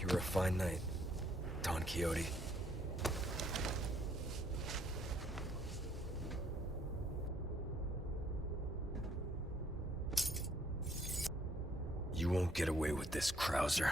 You were a fine knight, Don Quixote. You won't get away with this, Krauser.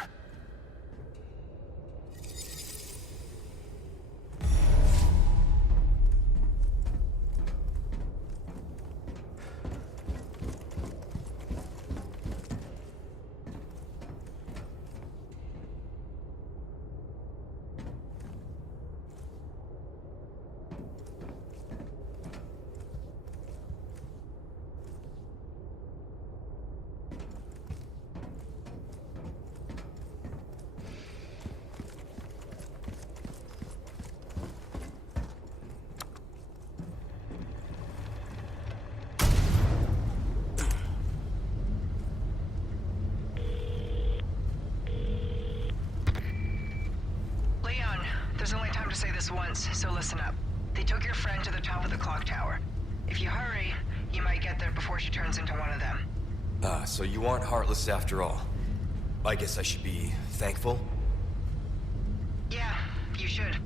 There's only time to say this once, so listen up. They took your friend to the top of the clock tower. If you hurry, you might get there before she turns into one of them. Ah, so you aren't heartless after all. I guess I should be thankful? Yeah, you should.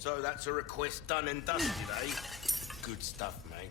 So that's a request done and dusted, eh? Good stuff, mate.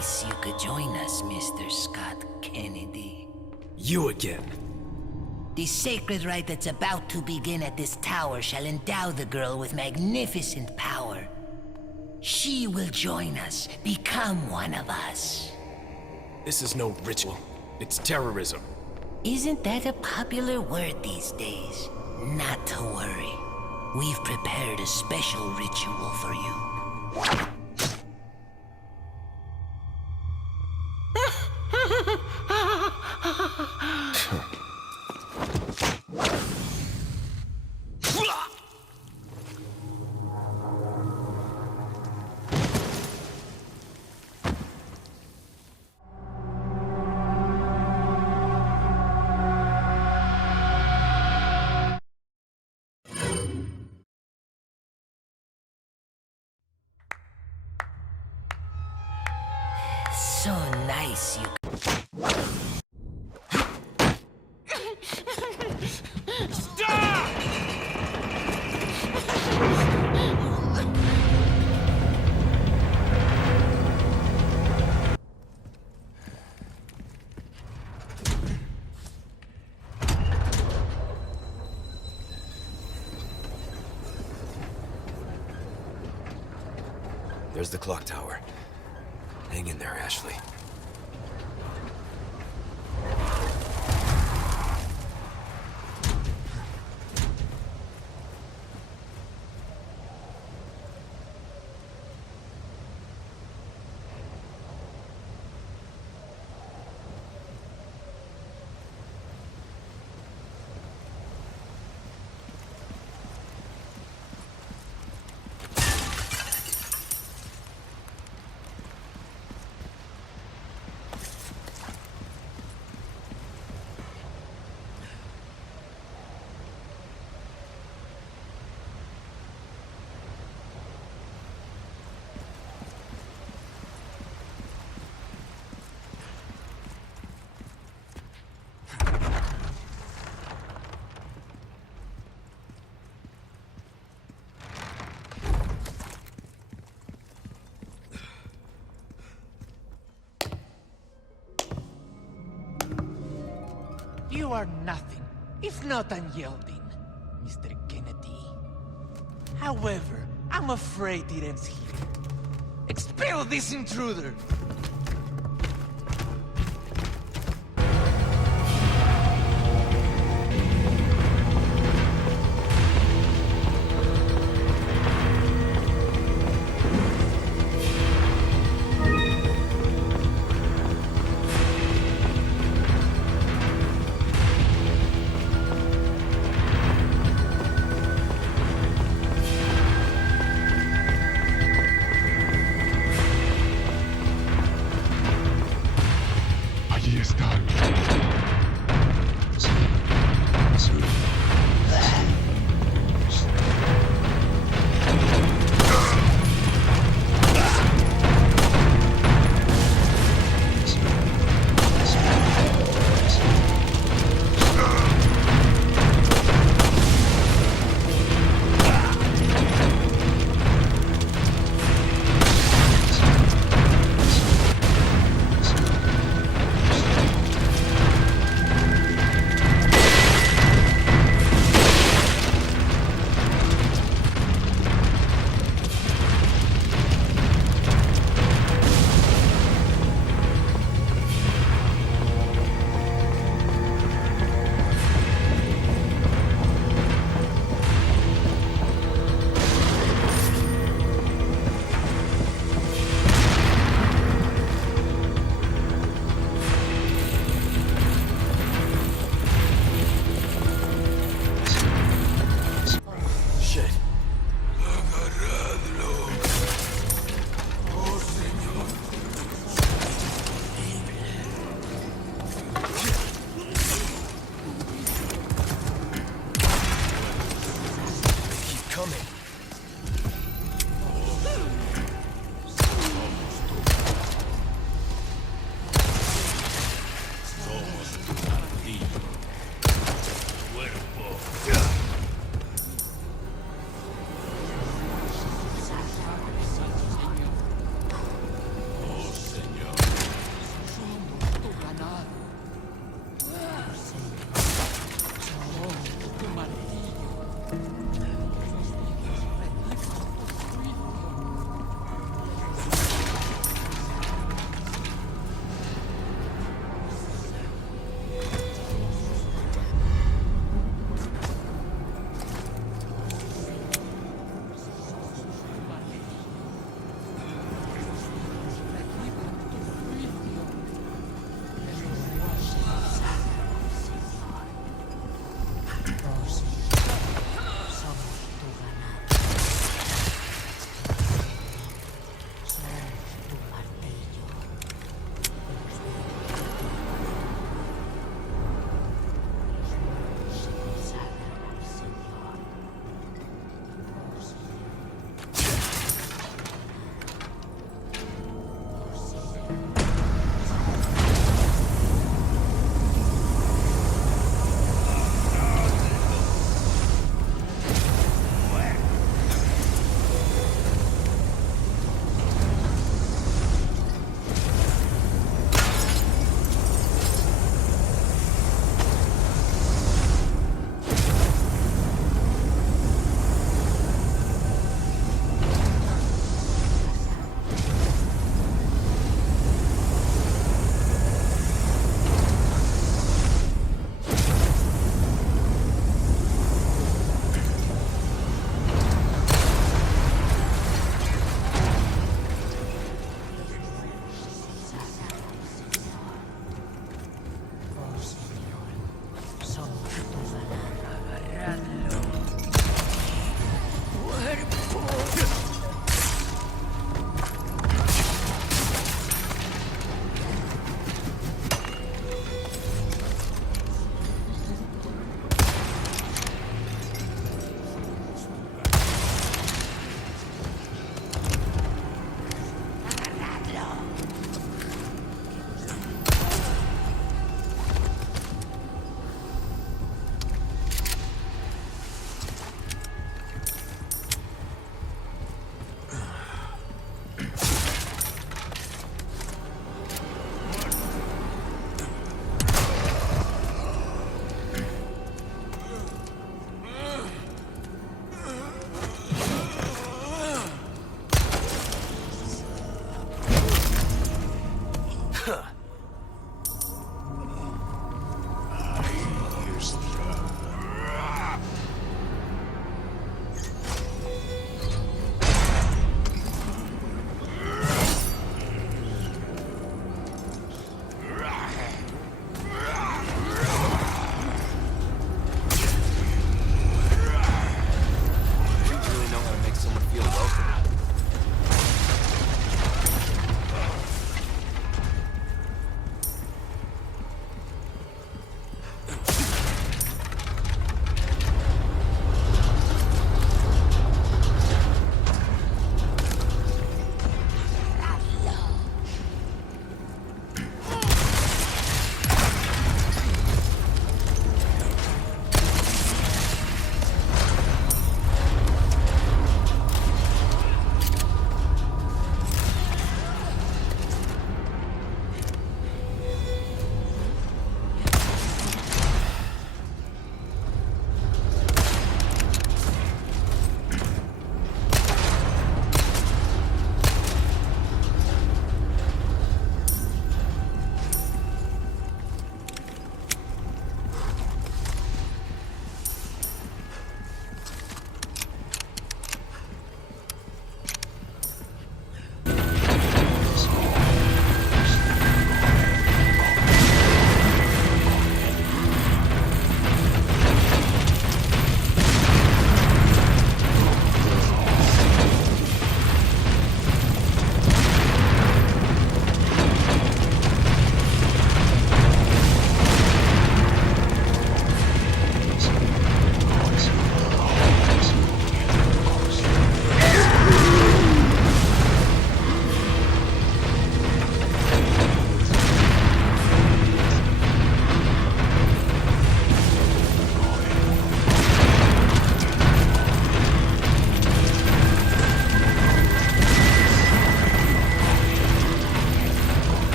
nice you could join us, Mr. Scott Kennedy. You again. The sacred rite that's about to begin at this tower shall endow the girl with magnificent power. She will join us, become one of us. This is no ritual. It's terrorism. Isn't that a popular word these days? Not to worry. We've prepared a special ritual for you. So nice you... There's the clock tower. Hang in there, Ashley. You are nothing, if not unyielding, Mr. Kennedy. However, I'm afraid it ends here. Expel this intruder!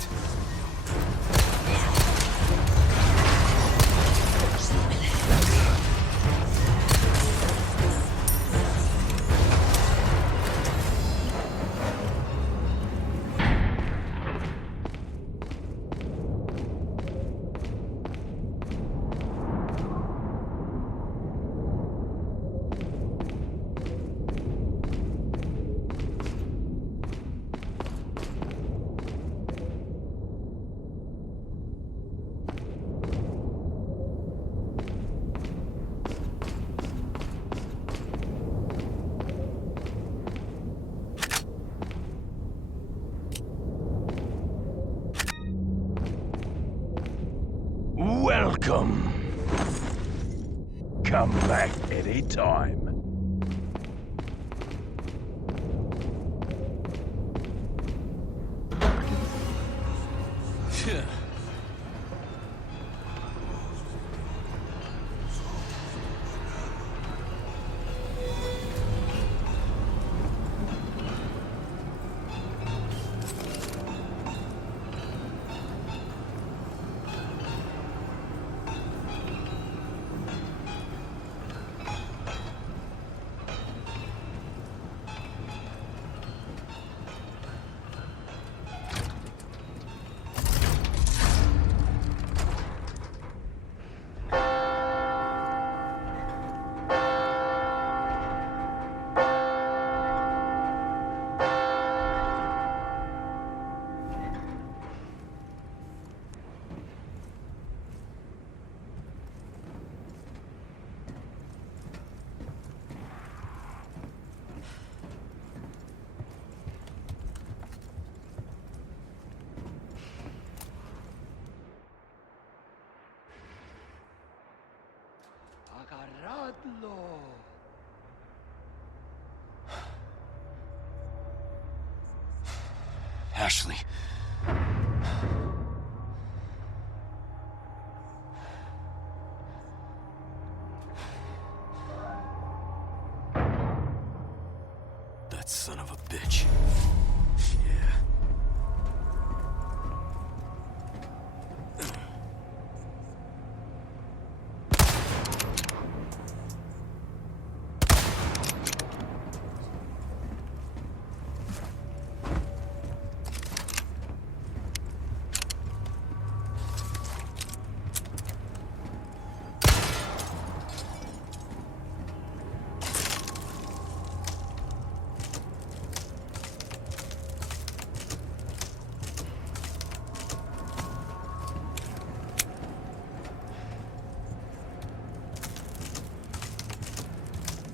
locked. Welcome. Come back anytime. Agarradlo. Ashley. That son of a bitch. Yeah.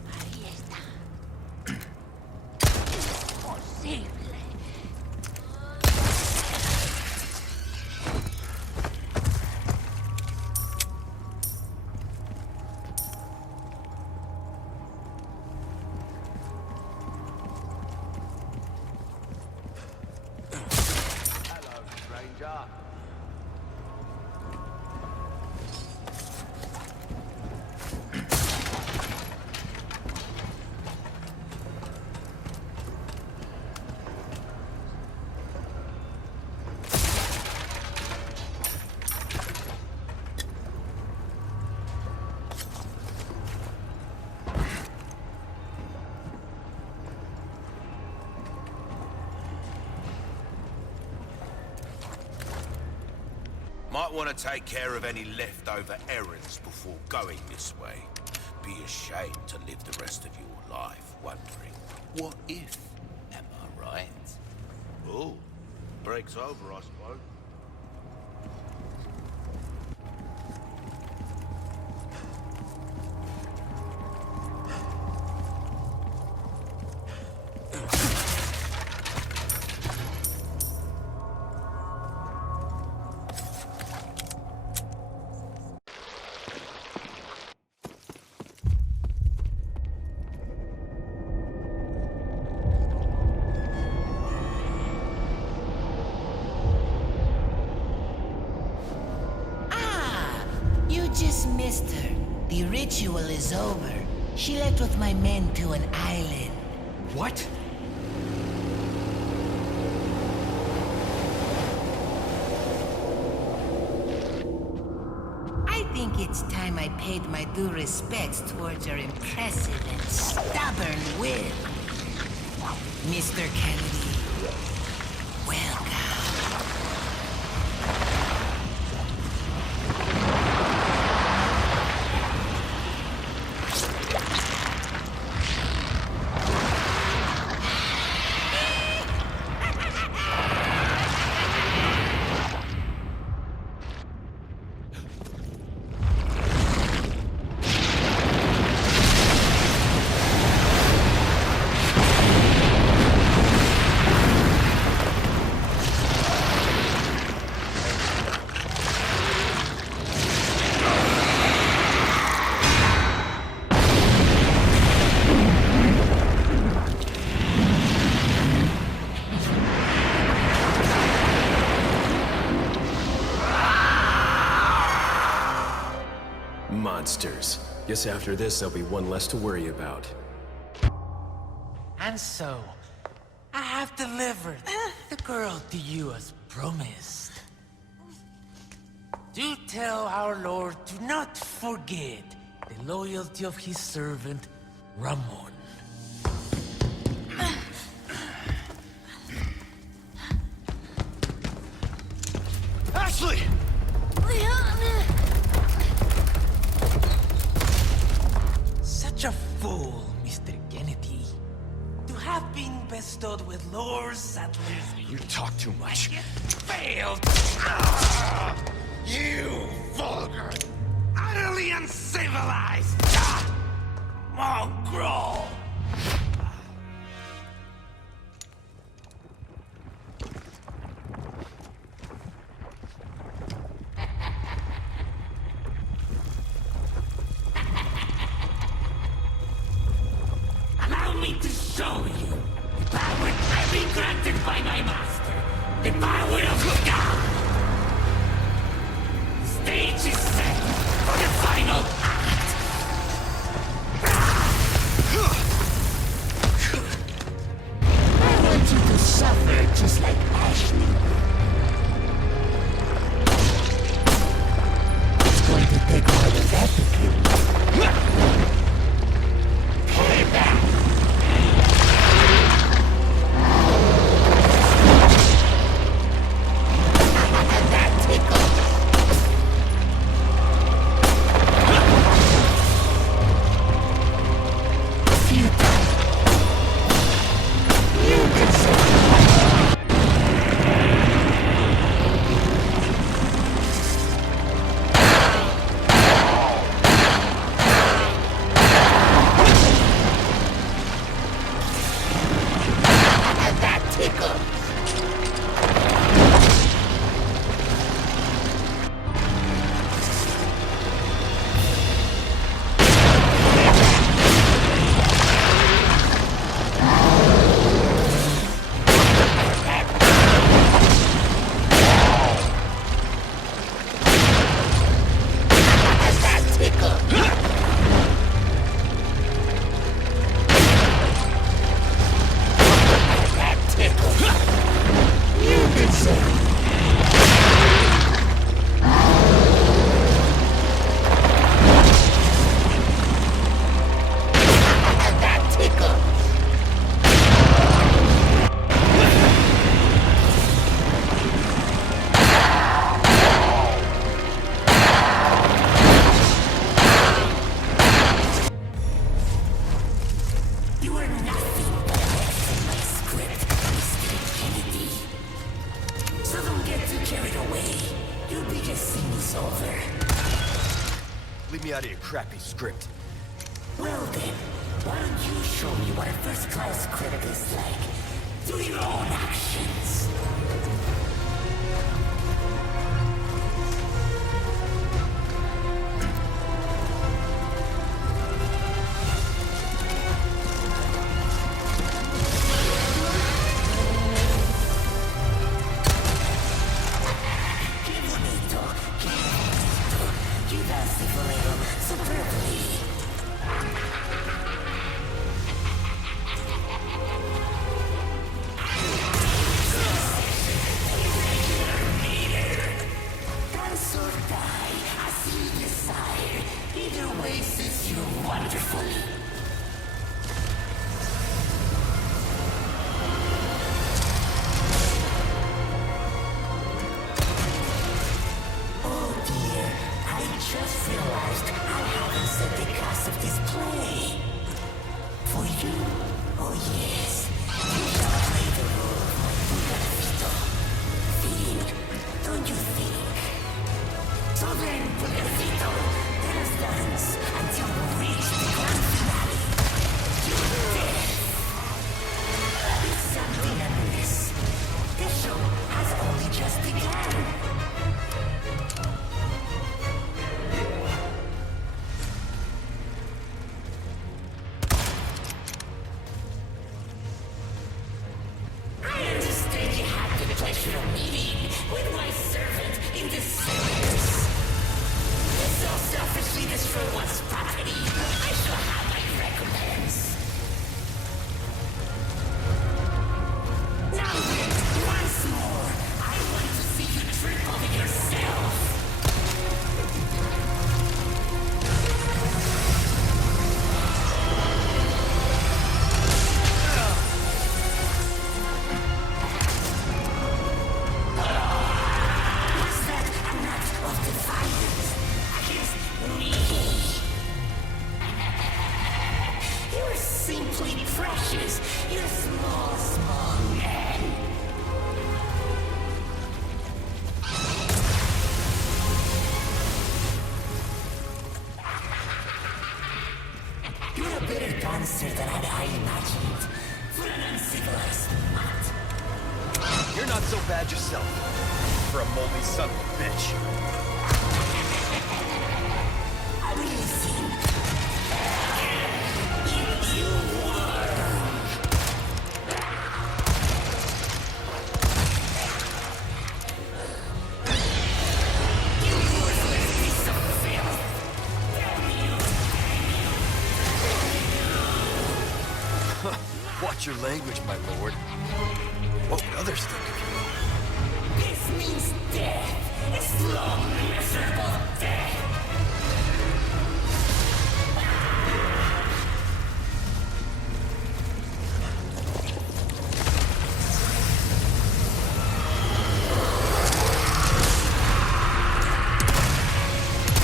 Ahí está. Posible. Hello, stranger. Might want to take care of any leftover errands before going this way. Be ashamed to live the rest of your life wondering, what if? Am I right? Oh, break's over, I suppose. You just missed her. The ritual is over. She left with my men to an island. What? think it's time I paid my due respects towards your impressive and stubborn will. Mr. Kennedy, welcome. Monsters. Guess after this, there'll be one less to worry about. And so, I have delivered the girl to you as promised. Do tell our Lord to not forget the loyalty of his servant, Ramon. Ashley! Such a fool, Mr. Kennedy. To have been bestowed with Lord Sattler's You talk too much. failed! You vulgar, utterly uncivilized mongrel! Allow me to show you the power I've been granted by my master. The power of God. The stage is set for the final act. I want you to suffer just like Ashley. It's going to take more than that to kill you. Payback! That tickle! Futile! You can say that tickle! That tickle! That tickle! You can say that tickle! You are nothing but a mess in my script, Mr. Kennedy. So don't get too carried away. Your biggest sin is over. Leave me out of your crappy script. Well then, why don't you show me what a first-class critic is like? Do your own actions. Qué bonito, qué bonito. You danced the bolero superbly. then, Pulgarcito, let us dance until we reach the grand finale. Your death. It's something endless. The show has only just begun. I understand you had the pleasure of meeting with my servant in the sewers. You so selfishly destroy one's property. I shall have my recompense. Now then, once more, I want to see you trip over yourself. Was that an act of defiance against me? You're simply precious, you small, small man. You're a better dancer than I imagined. For an uncivilized mutt. You're not so bad yourself. For a moldy son of a bitch. I really think you were. You worthless piece of filth. Watch your language, my lord. What would others think of you? This means death. A slow, miserable death.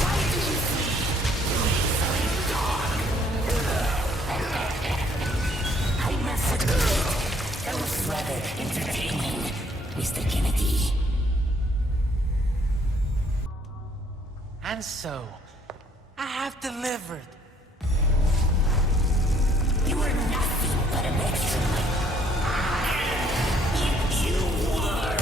Why do you flee? Withering dog. I must admit, that was rather entertaining, Mr. Kennedy. And so, I have delivered. You were nothing but an extra. You were.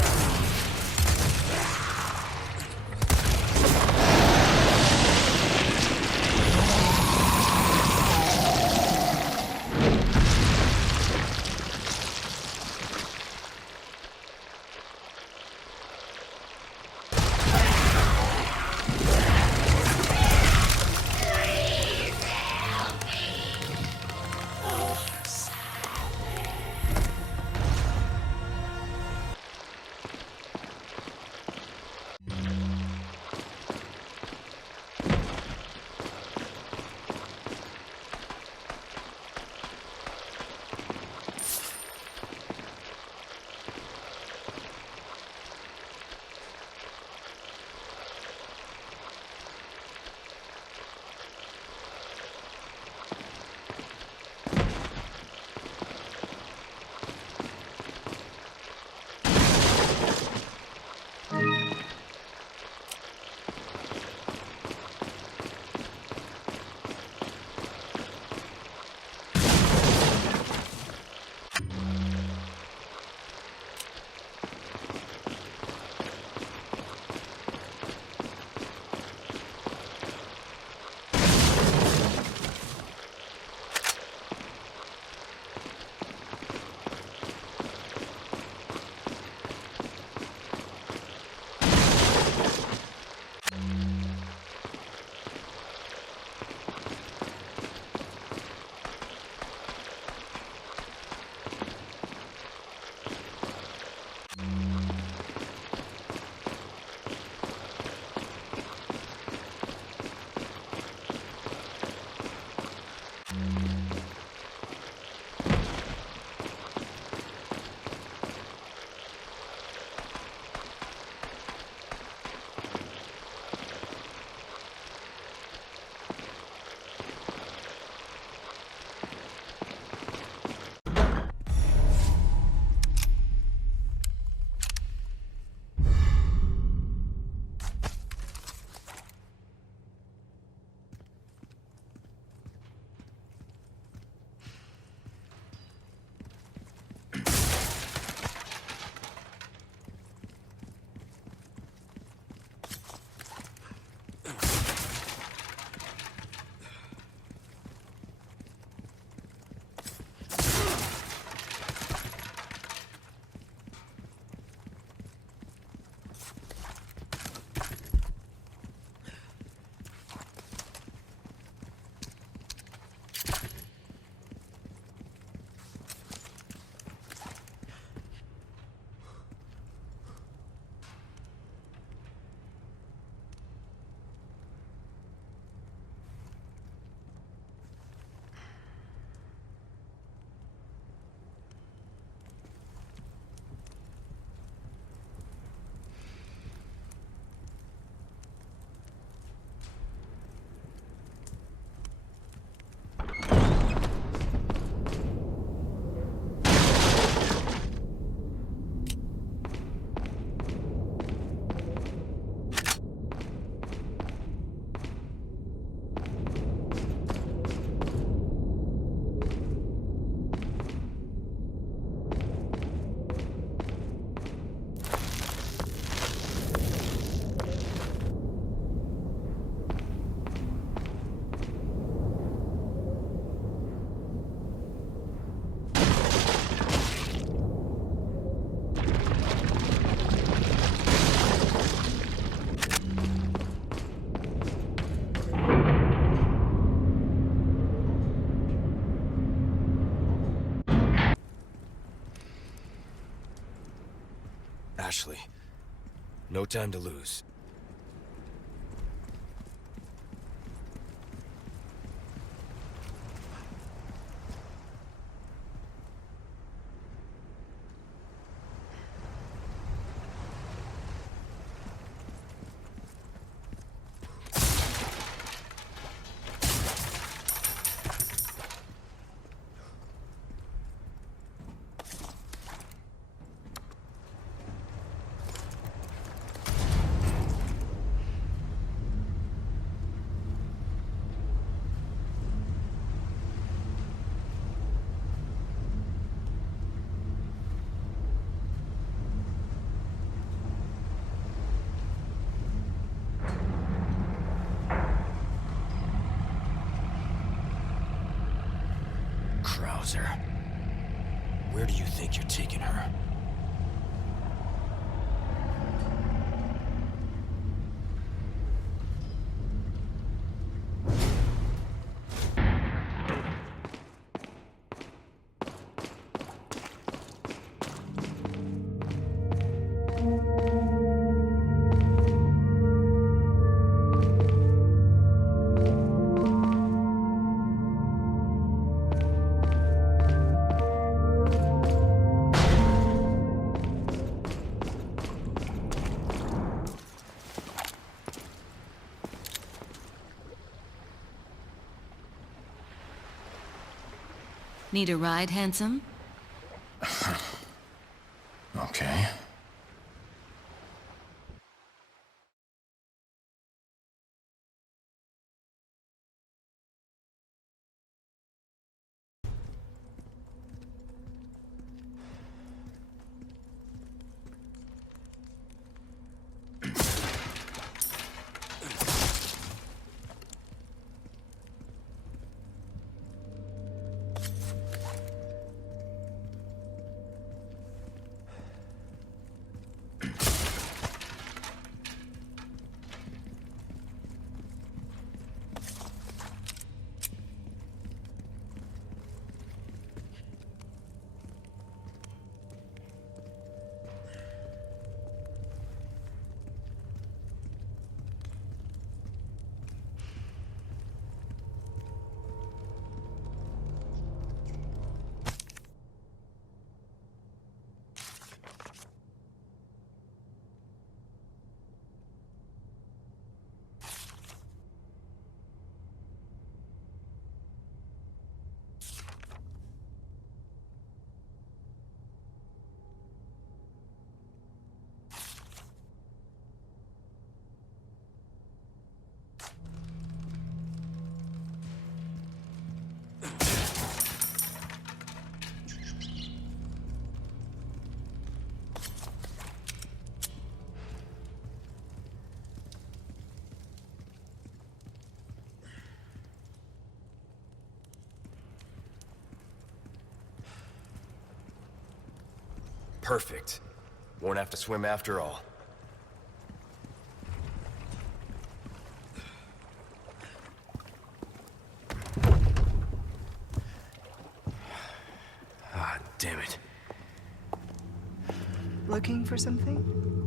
Ashley. No time to lose. Krauser. Where do you think you're taking her? Need a ride, handsome? Okay. Perfect. Won't have to swim after all. Ah, damn it. Looking for something?